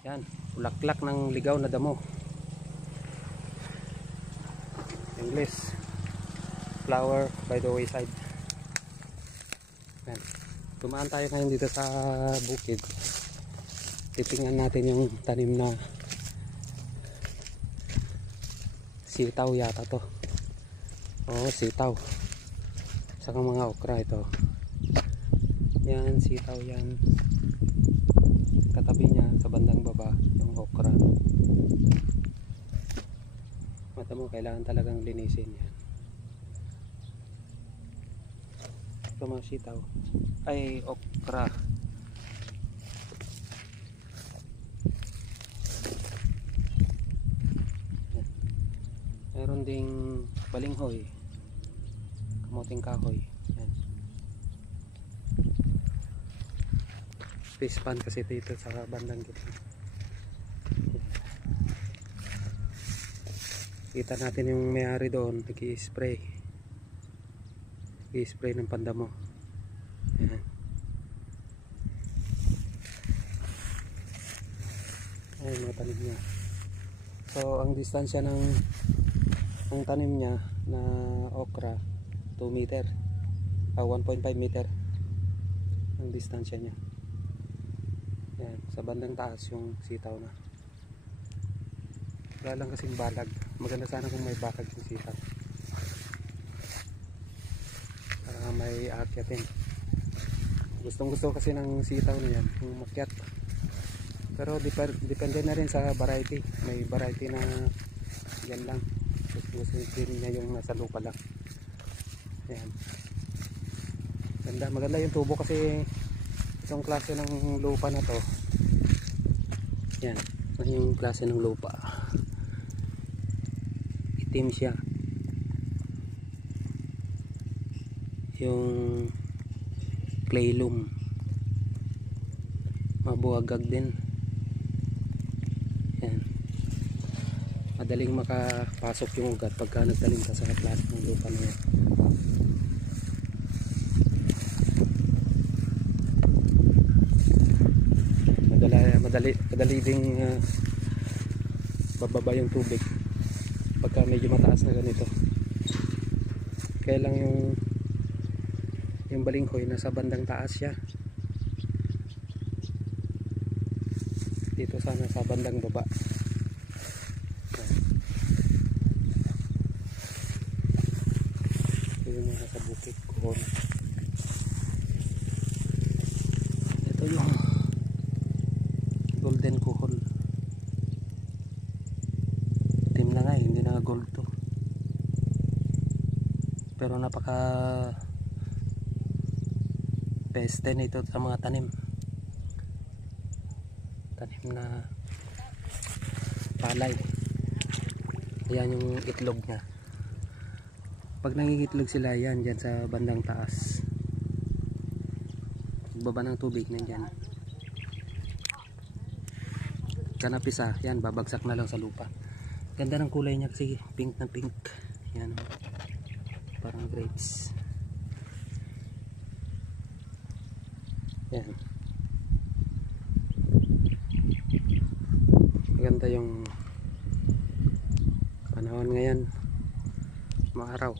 Yan, bulaklak ng ligaw na damo. English, flower by the wayside. Yan. Tumaan tayo ngayon dito sa bukid. Titingnan natin yung tanim na sitaw yata to. Oo, sitaw. Saka mga okra ito. Yan, sitaw yan. Katabi niya sa bandang baba yung okra. Mata mo, kailangan talagang linisin yan. Ito mga sitaw ay okra. Meron ding balinghoy, kamuting kahoy. Yan. Fish pan kasi dito sa bandang gitna. Kita natin yung may-ari doon nag-i-spray ng pandamo. Yan. Ayun mga tanim niya. So ang distansya ng tanim niya na okra 2 meter 1.5 meter ang distansya niya. Yan, sa bandang taas yung sitaw na. Wala lang kasing balag. Maganda sana kung may balag yung sitaw para may aakyatin. Gustong gusto kasi ng sitaw na yan yung makyat. Pero depende na rin sa variety. May variety na yan lang. Gusto din niya yung nasa lupa lang. Yan. Maganda yung tubo kasi itong klase ng lupa na to. Yan. Yung klase ng lupa. Itim siya. Yung clay loam. Mabuhagag din. Yan. Madaling makapasok yung ugat pagka nagtalim ka sa klase ng lupa na yan. Madali ding bababa yung tubig pagka medyo mataas na ganito. Kaya lang yung balinghoy nasa bandang taas siya. Dito sana sa bandang baba. Ito yung nasa bukid ko. Ito yung golden kuhol. Itim na nga, hindi na gold to. Pero napaka peste nito sa mga tanim na palay. Ayan yung itlog nya. Pag nangingitlog sila yan dyan sa bandang taas, baba ng tubig nandyan. Kanapisa, yan, babagsak na lang sa lupa. Ganda ng kulay niya kasi pink na pink. Yan, parang grapes. Yan. Ganda yung panahon ngayon, maaraw.